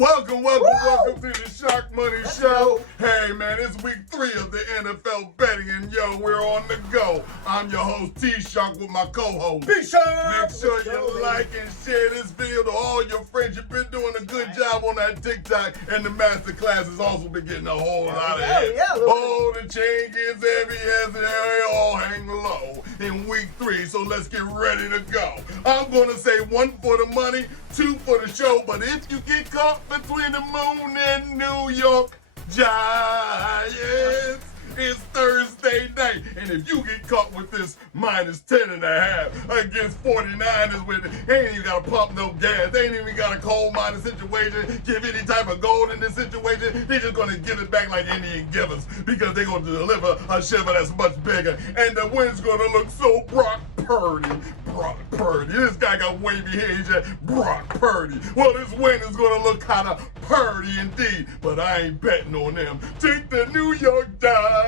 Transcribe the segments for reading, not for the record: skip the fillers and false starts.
Welcome to the Shark Money Show. Hey man, it's week 3 of the NFL betting, and yo, we're on the go. I'm your host T-Shark with my co-host T-Shark. Make sure you like and share this video to all your friends. You've been doing a good job on that TikTok, and the master class has also been getting a whole lot of hits. Oh, the chain gets heavy as they all hang low in week 3, so let's get ready to go. I'm gonna say 1 for the money, 2 for the show, but if you get caught between the moon and New York Giants, it's Thursday night, and if you get caught with this minus 10.5 against 49ers, they ain't even got to pump no gas, they ain't even got a coal mining situation, give any type of gold in this situation, they're just going to give it back like Indian givers, because they're going to deliver a shiver that's much bigger, and the wind's going to look so Brock Purdy. This guy got wavy hair, he's just Brock Purdy. Well, this win is going to look kind of Purdy indeed, but I ain't betting on them. Take the New York Giants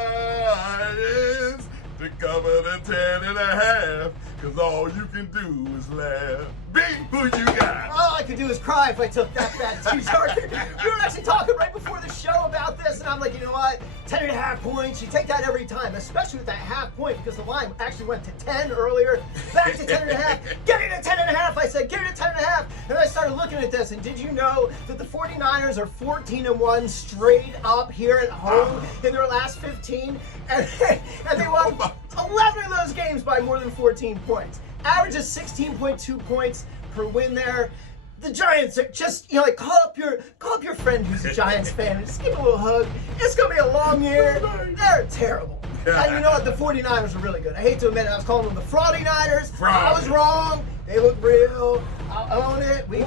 to cover the 10.5, because all you can do is laugh. B, who you got? All I could do is cry if I took that T-Shark. We were actually talking right before the show about this, and I'm like, you know what? 10.5 points. You take that every time, especially with that half point, because the line actually went to 10 earlier. Back to 10.5. Get it at 10.5. I said, get it at 10.5. And I started looking at this, and did you know that the 49ers are 14-1 straight up here at home in their last 15? And they won 11 of those games by more than 14 points. Average is 16.2 points per win there. The Giants are just, like, call up your friend who's a Giants fan and just give him a little hug. It's going to be a long year. They're terrible. And you know what? The 49ers are really good. I hate to admit it. I was calling them the Fraudy Niners. I was wrong. They look real. I'll own it. Week 3.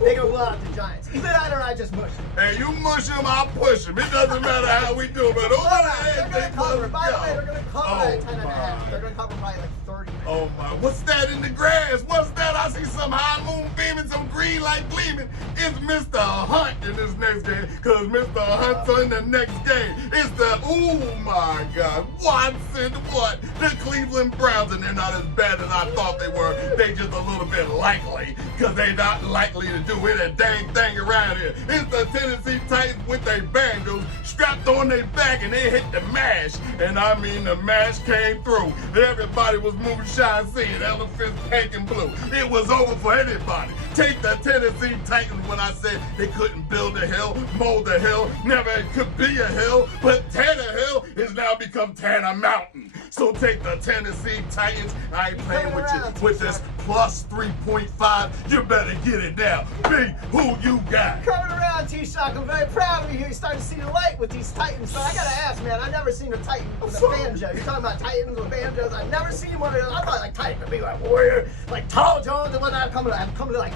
They're going to blow out the Giants. Either that or I just mush them. Hey, you mush them, I'll push them. It doesn't matter how we do it. But over they're going to cover. By the way, they're going to cover at 10.5. They're going to cover by like 30. Oh my, what's that in the grass? What's that? I see some high moon beaming, some green light gleaming. It's Mr. Hunt in this next game, because Mr. Hunt's in the next game. It's the, oh my God, Watson, what? The Cleveland Browns, and they're not as bad as I thought they were. They just a little bit likely, because they're not likely to do any dang thing around here. It's the Tennessee Titans with their Bengals strapped on their back, and they hit the mash. And I mean, the mash came through. Everybody was moonshine seeing elephants pink and blue. It was over for anybody. Take the Tennessee Titans when I said they couldn't build a hill, mold a hill, never could be a hill, but Tanner Hill has now become Tanner Mountain. So take the Tennessee Titans. I ain't playing with this plus 3.5. You better get it now. B, who you got? Coming around, T-Shock. I'm very proud of you here. You're starting to see the light with these Titans. So I got to ask, man, I've never seen a Titan with a banjo. You're talking about Titans with banjos. I've never seen one of those. I thought like Titan would be like warrior, like tall Jones and whatnot. I'm coming to like,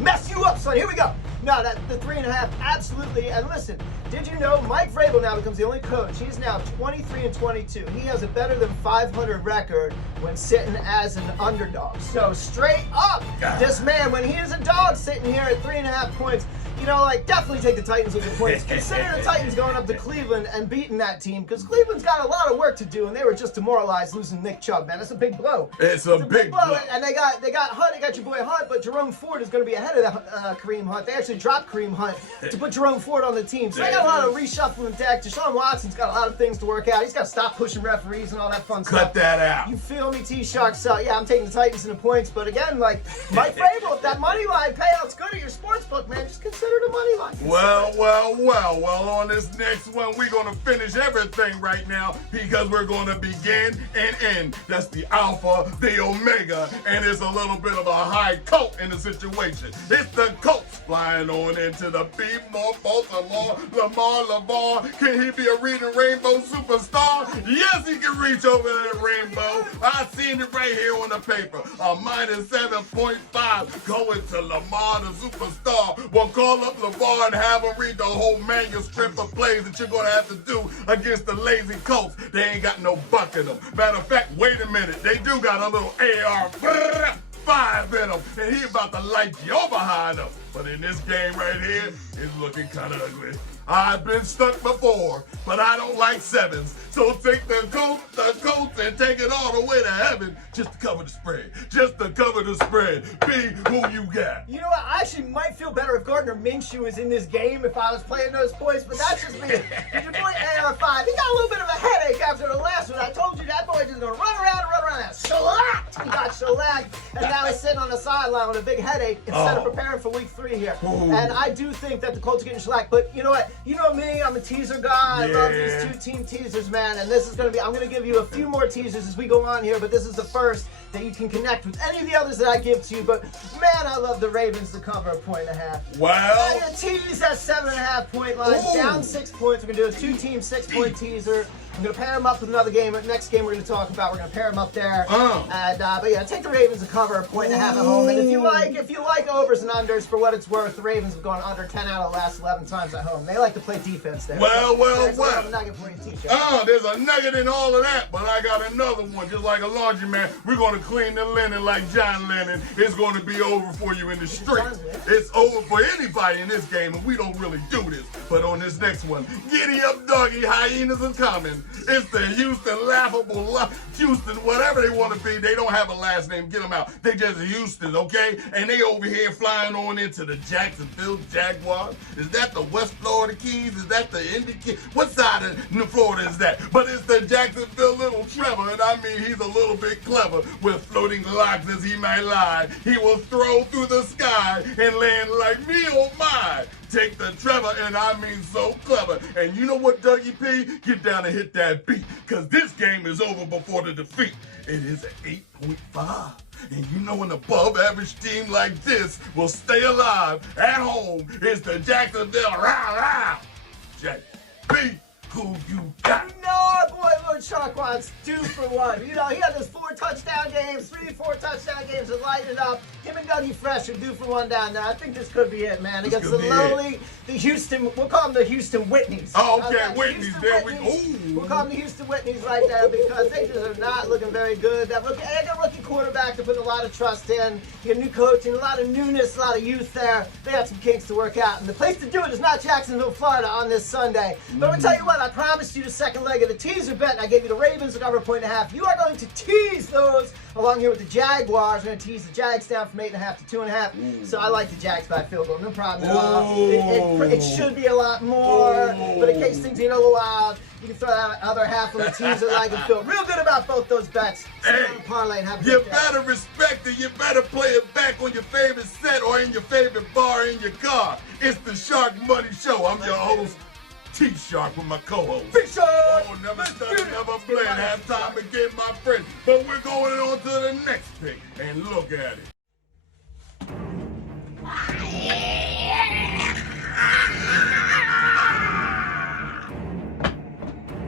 mess you up, son. Here we go. No, the 3.5, absolutely. And listen, did you know Mike Vrabel now becomes the only coach? He's now 23-22. He has a better than 500 record when sitting as an underdog. So straight up, this man, when he is a dog sitting here at 3.5 points, definitely take the Titans with the points. Consider the Titans going up to Cleveland and beating that team, because Cleveland's got a lot of work to do, and they were just demoralized losing Nick Chubb, man. That's a big blow. It's a big blow. And they got Hunt, they got your boy Hunt, but Jerome Ford is going to be ahead of Kareem Hunt. They actually dropped Kareem Hunt to put Jerome Ford on the team. So they got a lot of reshuffling deck. Deshaun Watson's got a lot of things to work out. He's got to stop pushing referees and all that fun stuff. Cut that out. You feel me, T-Shark? So, yeah, I'm taking the Titans in the points. But again, like, Mike Vrabel, if that money line payout's good at your sports book, man, just consider the money line. Well, on this next one, we're going to finish everything right now, because we're going to begin and end. That's the alpha, the omega, and it's a little bit of a high coat in the situation. It's the Colts flying on into the beat. Lamar. Can he be a reading rainbow superstar? Yes, he can reach over that rainbow. I seen it right here on the paper. A minus 7.5 going to Lamar the superstar. Well, call up Lamar and have him read the whole manuscript of plays that you're going to have to do against the lazy Colts. They ain't got no buck in them. Matter of fact, wait a minute. They do got a little AR-5 in them, and he about to light your behind them. But in this game right here, it's looking kind of ugly. I've been stuck before, but I don't like sevens. So take the Colts, and take it all the way to heaven just to cover the spread. Just to cover the spread. Be who you got. You know what? I actually might feel better if Gardner Minshew was in this game if I was playing those boys, but that's just me. Your boy AR5, he got a little bit of a headache after the last one. I told you that boy just gonna run around. Shellacked! He got shellacked, and now he's sitting on the sideline with a big headache instead of preparing for week 3 here. Ooh. And I do think that the Colts are getting shellacked, but you know what? You know me, I'm a teaser guy. I love these 2-team teasers, man, and this is gonna be, I'm gonna give you a few more teasers as we go on here, but this is the first that you can connect with any of the others that I give to you. But man, I love the Ravens to cover 1.5. Wow. I'm gonna tease that 7.5 point line, down 6 points. We're gonna do a 2-team 6-point teaser. I'm gonna pair them up with another game. Next game we're gonna talk about. We're gonna pair them up there. And but yeah, take the Ravens to cover 1.5 at home. And if you like overs and unders, for what it's worth, the Ravens have gone under 10 out of the last 11 times at home. They like to play defense there. Well. There's a nugget for you, teacher. There's a nugget in all of that, but I got another one. Just like a laundromat, we're gonna clean the linen like John Lennon. It's gonna be over for you in the street. It's over for anybody in this game, and we don't really do this. But on this next one, giddy up, doggy, hyenas are coming. It's the Houston Houston, whatever they want to be. They don't have a last name. Get them out. They just Houston, okay? And they over here flying on into the Jacksonville Jaguars. Is that the West Florida Keys? Is that the Indy Keys? What side of New Florida is that? But it's the Jacksonville Little Trevor, and I mean he's a little bit clever with floating locks as he might lie. He will throw through the sky and land like me, oh my. Take the Trevor, and I mean so clever. And you know what, Dougie P? Get down and hit that beat, because this game is over before the defeat. It is an 8.5. And you know an above-average team like this will stay alive at home. It's the Jacksonville Rah-Rah. Jack B, who you got? No, our boy Lord Sharkmone's 2 for 1. You know, he had those 4 touchdown games, 3-4 touchdown games to light it up. Him and Dougie Fresh are 2 for 1 down there. I think this could be it, man. Against the lowly, the Houston, we'll call them the Houston Whitneys. Oh, okay, Whitneys, there we go. We'll call them the Houston Whitneys right there because they just are not looking very good. They got a rookie quarterback to put a lot of trust in. You got new coaching, a lot of newness, a lot of youth there. They got some kinks to work out. And the place to do it is not Jacksonville, Florida on this Sunday. But I'm going to tell you what, I promised you the second leg of the teaser bet, and I gave you the Ravens to cover 1.5. You are going to tease those along here with the Jaguars. We're going to tease the Jags down from 8.5 to 2.5. So I like the Jags by field goal. No problem at all. It should be a lot more, but in case things get a little wild, you can throw that other half of the teaser like and feel real good about both those bets. Hey, parlay and have you better respect it. You better play it back on your favorite set or in your favorite bar in your car. It's the Shark Money Show. I'm your host, T-Shark, with my co-host. Big Shark! Oh, never study, never play. Have time again, my friend. But we're going on to the next pick, and look at it.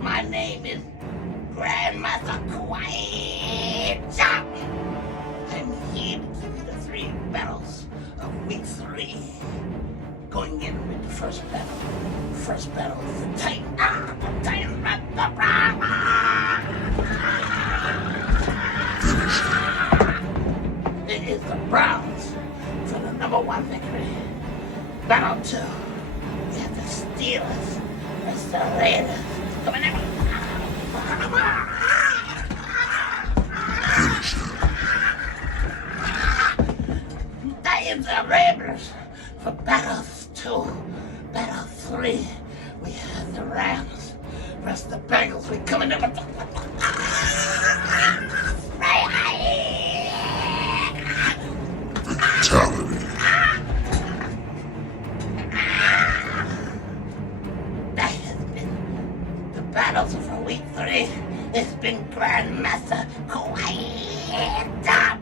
My name is Grandmaster Quiet Chop. I'm here to give you the 3 battles of week 3. Going in with the first battle. First battle is the Titans. The Titans run the Browns. It is the Browns for the #1 victory. Battle 2. We have the Steelers. It's the Raiders. Coming in. Titans and Raiders for battle 2. Battle 3, we have the Rams versus the Bengals. We coming in with the Fatality. That has been the battles for week 3. It's been Grandmaster Quiet Down.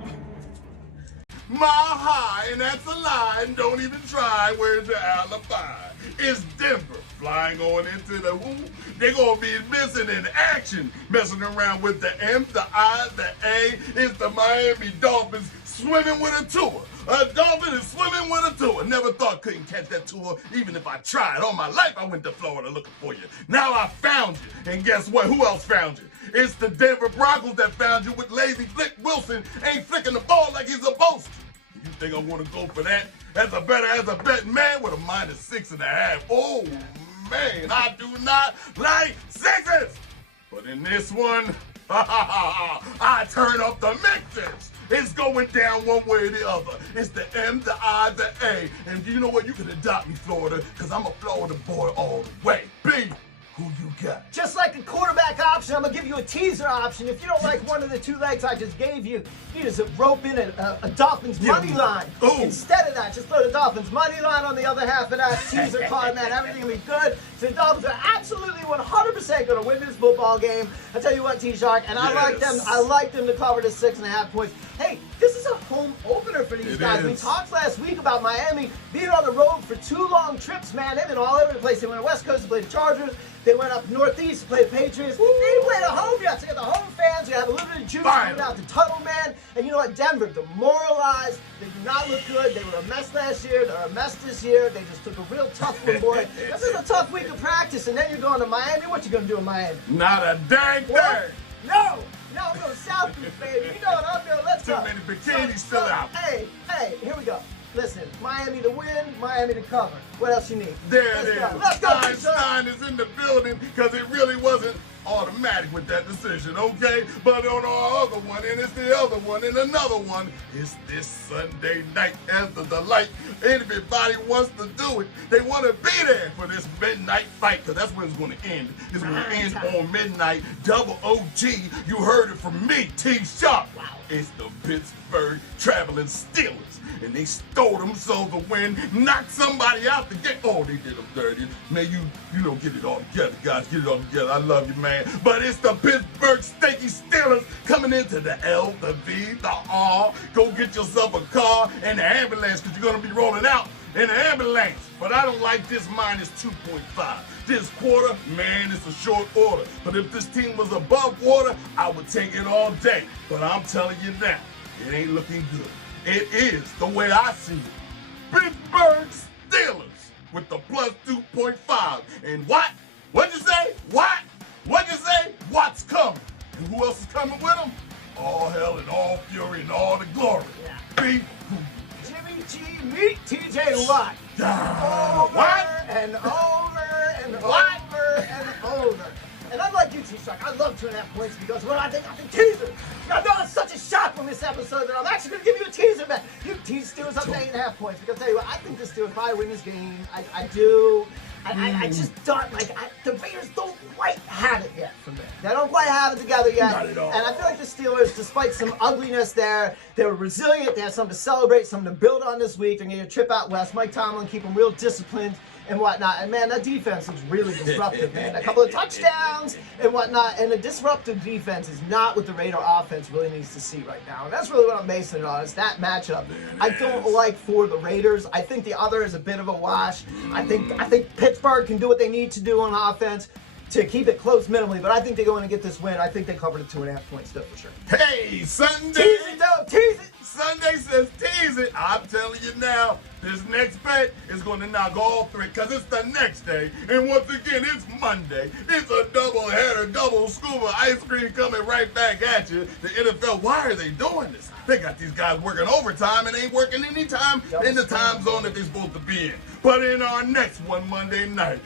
My high, and that's a lie, and don't even try. Where's your alibi? It's Denver flying on into the who? They're gonna be missing in action, messing around with the M, the I, the A. It's the Miami Dolphins swimming with a tour. A dolphin is swimming with a tour. Never thought couldn't catch that tour, even if I tried. All my life I went to Florida looking for you. Now I found you, and guess what? Who else found you? It's the Denver Broncos that found you with lazy Flick Wilson ain't flicking the ball like he's supposed to. You think I want to go for that? As a bet man with a -6.5. Oh man, I do not like sixes. But in this one, I turn up the mixes. It's going down one way or the other. It's the M, the I, the A. And you know what? You can adopt me, Florida, because I'm a Florida boy all the way. B, who you got? Just like a quarterback option, I'm going to give you a teaser option. If you don't like one of the two legs I just gave you, you just rope in a Dolphins money line. Ooh. Instead of that, just throw the Dolphins money line on the other half of that teaser card, man. Everything will be good. So the Dolphins are absolutely 100% going to win this football game. I tell you what, T-Shark, and I like them to cover the 6.5 points. Hey, this is a home opener for these guys. We talked last week about Miami being on the road for 2 long trips, man. They've been all over the place. They went to West Coast to play the Chargers. They went up northeast to play the Patriots. They didn't play the home yet. So you got the home fans. You have a little bit of juice coming out the tunnel, man. And you know what? Denver, demoralized. They do not look good. They were a mess last year. They're a mess this year. They just took a real tough one, boy. This is a tough week of practice. And then you're going to Miami. What you going to do in Miami? Not a dang thing. No, I'm going southeast, baby. You know what I'm doing. Let's go. Too many bikinis still out. Hey, here we go. Listen, Miami to win, Miami to cover. What else you need? There it is. Let's go. Einstein is in the building because it really wasn't automatic with that decision, okay? But on our other one, and it's the other one, and another one, it's this Sunday night as the delight. Everybody wants to do it. They want to be there for this midnight fight because that's where it's going to end. It's going to end on midnight. Double OG. You heard it from me, T-Shark. Wow. It's the Pittsburgh Traveling Steelers. And they stole themselves a win, knocked somebody out the game. Oh, they did them dirty. Man, you don't get it all together, guys. Get it all together. I love you, man. But it's the Pittsburgh Steaky Steelers coming into the L, the V, the R. Go get yourself a car and an ambulance because you're going to be rolling out in an ambulance. But I don't like this minus 2.5. This quarter, man, it's a short order. But if this team was above water, I would take it all day. But I'm telling you now, it ain't looking good. It is the way I see it. Pittsburgh Steelers with the plus 2.5. And what? What'd you say? What? What'd you say? What's coming? And who else is coming with them? All hell and all fury and all the glory. Be Jimmy G, meet TJ Watt. What? And over and What? over and over. And unlike you, T-Shark, I love 2.5 points because when I think teaser. I know it's such a shock from this episode that I'm actually going to give you a teaser, man. You tease Steelers up to 8.5 points. Because I'll tell you what, I think the Steelers probably win this game. I do. I just don't, the Raiders don't quite have it yet from there. They don't quite have it together yet. Not at all. And I feel like the Steelers, despite some ugliness there, they were resilient. They had something to celebrate, something to build on this week. They're going to get a trip out west. Mike Tomlin keep them real disciplined and whatnot. And man, that defense looks really disruptive, man. A couple of touchdowns and whatnot. And a disruptive defense is not what the Raider offense really needs to see right now. And that's really what I'm basing it on, is that matchup. I don't like for the Raiders. I think the other is a bit of a wash. I think Pittsburgh can do what they need to do on offense to keep it close minimally, but I think they go in and get this win. I think they cover the 2.5 points still for sure. Hey, Sunday! Tease it, though! Tease it! Sunday says tease it. I'm telling you now, this next bet is going to knock all three because it's the next day. And once again, it's Monday. It's a double header, double scoop of ice cream coming right back at you. The NFL, why are they doing this? They got these guys working overtime and ain't working any time in the time zone that they're supposed to be in. But in our next one Monday night,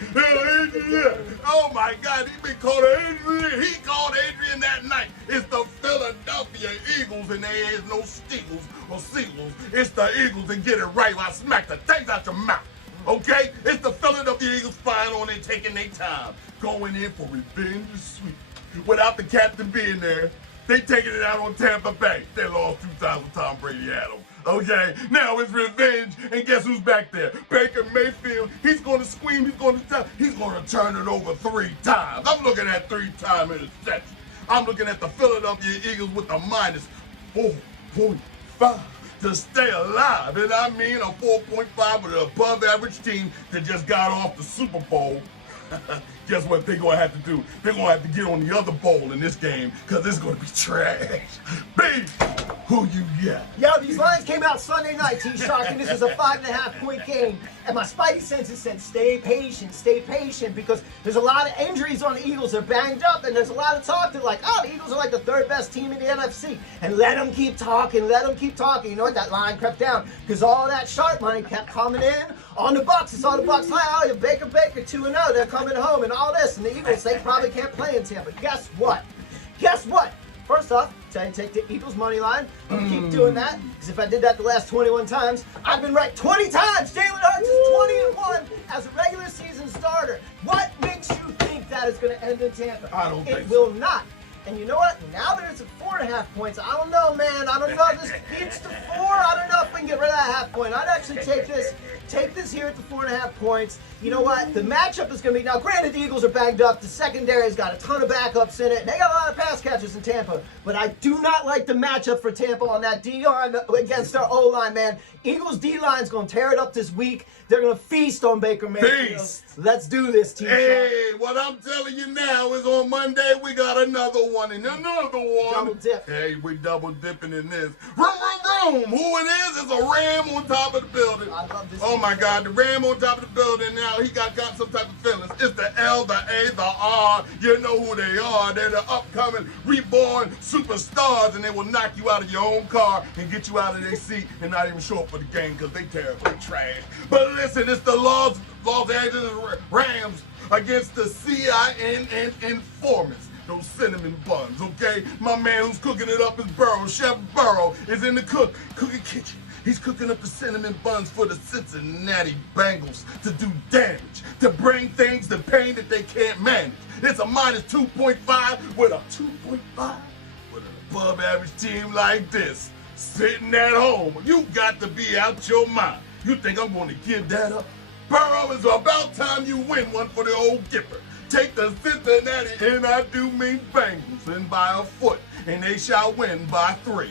oh my God, he called Adrian that night. It's the Philadelphia Eagles, and there is no Steagles or Seagulls. It's the Eagles, and get it right while I smack the taste out your mouth. Okay? It's the Philadelphia Eagles flying on and taking their time. Going in for revenge is sweet. Without the captain being there, they taking it out on Tampa Bay. They lost 2 times with Tom Brady had them. Okay, now it's revenge, and guess who's back there? Baker Mayfield. He's going to scream, he's going to turn it over 3 times. I'm looking at 3-time interception. I'm looking at the Philadelphia Eagles with a minus 4.5 to stay alive. And I mean a 4.5 with an above average team that just got off the Super Bowl. guess what they're going to have to do? They're going to have to get on the other bowl in this game because it's going to be trash. B, who you got? Yo, these lines came out Sunday night, T-Shark, and this is a 5.5-point game. And my spidey senses said, stay patient, because there's a lot of injuries on the Eagles. They're banged up, and there's a lot of talk. They're like, oh, the Eagles are like the third best team in the NFC. And let them keep talking, You know what? That line crept down because all that shark money kept coming in on the Bucs. It's all the Bucs like, oh, Baker, 2-0. They're coming home and all this. And the Eagles, they probably can't play in Tampa. Guess what? First off, take the Eagles money line. I'm gonna keep doing that, because if I did that the last 21 times, I've been right 20 times. Jalen Hurts is 20-1 as a regular season starter. What makes you think that is going to end in Tampa? I don't think it will not. And you know what? Now that it's at 4.5 points, I don't know, man. I don't know if this beats the 4. I don't know if we can get rid of that half point. I'd actually take this here at the 4.5 points. You know what? The matchup is going to be, now granted the Eagles are banged up. The secondary's got a ton of backups in it. They got a lot of pass catchers in Tampa. But I do not like the matchup for Tampa on that D-line against their O-line, man. Eagles D-line's going to tear it up this week. They're going to feast on Baker Mayfield. Feast. Let's do this, T-Shark. Hey, what I'm telling you now is on Monday we got another one and another one. Double dip. Hey, we double dipping in this. Vroom. Who it is a Ram on top of the building. I love this. Oh my God, the Ram on top of the building now. He got some type of feelings. It's the L, the A, the R. You know who they are. They're the upcoming, reborn superstars, and they will knock you out of your own car and get you out of their seat and not even show up for the game because they terrible. They trash. But listen, it's the Los Angeles Rams against the CIN informants. Those cinnamon buns, okay? My man who's cooking it up is Burrow. Chef Burrow is in the cooking kitchen. He's cooking up the cinnamon buns for the Cincinnati Bengals to do damage, to bring things to pain that they can't manage. It's a minus 2.5 with a 2.5 with an above average team like this. Sitting at home, you got to be out your mind. You think I'm going to give that up? Burrow, it's about time you win one for the old Gipper. Take the Cincinnati, and I do mean Bengals, and by a foot, and they shall win by 3.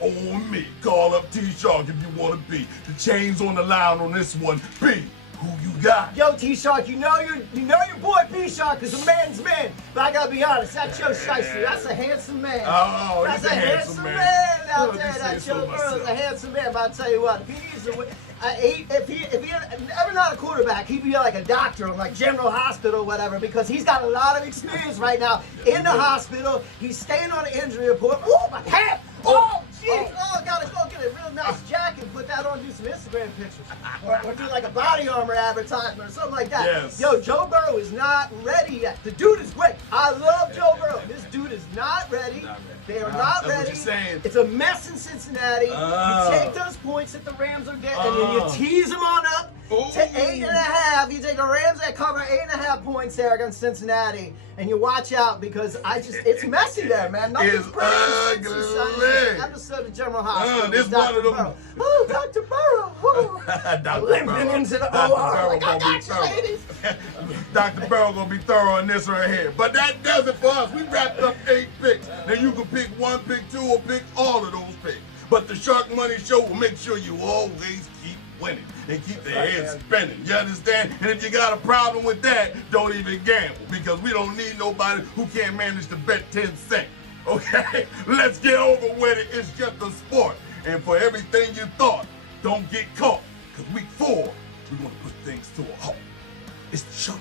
On me. Call up T-Shark if you want to be. The chain's on the line on this one. B, who you got? Yo, T-Shark, you know your boy B-Shark is a man's man. But I gotta be honest, that Joe Shiesty, that's a handsome man. Oh, that's he's a handsome man out there. That Joe Burrow's a handsome man. But I'll tell you what, if he needs to win, if he ever not a quarterback, he'd be like a doctor or like General Hospital or whatever, because he's got a lot of experience right now in the hospital. He's staying on the injury report. Oh, my hat! Oh, jeez! Oh, gotta go get a real nice jacket and put that on, do some Instagram pictures. Or do like a body armor advertisement or something like that. Yes. Yo, Joe Burrow is not ready yet. The dude is great. I love Joe Burrow. This dude is not ready. They are not ready. What you're saying. It's a mess in Cincinnati. You take those points that the Rams are getting and then you tease them on up to 8.5. You take the Rams that cover 8.5 points there against Cincinnati, and you watch out because it's messy there, man. Nothing's It's pretty. ugly. Episode of General Hospital. This one of them. Burrow. Oh, Dr. Burrow. Oh. Limping into the OR. Like, I got you, ladies. Dr. Burrow gonna be thorough on this right here. But that does it for us. We wrapped up 8 picks. Now you can pick 1, pick 2, or pick all of those picks. But the Shark Money Show will make sure you always keep winning and keep the head spinning. You understand? And if you got a problem with that, don't even gamble, because we don't need nobody who can't manage to bet 10 cents. Okay? Let's get over with it. It's just a sport. And for everything you thought, don't get caught. Because week 4, we're going to put things to a halt. It's the Shark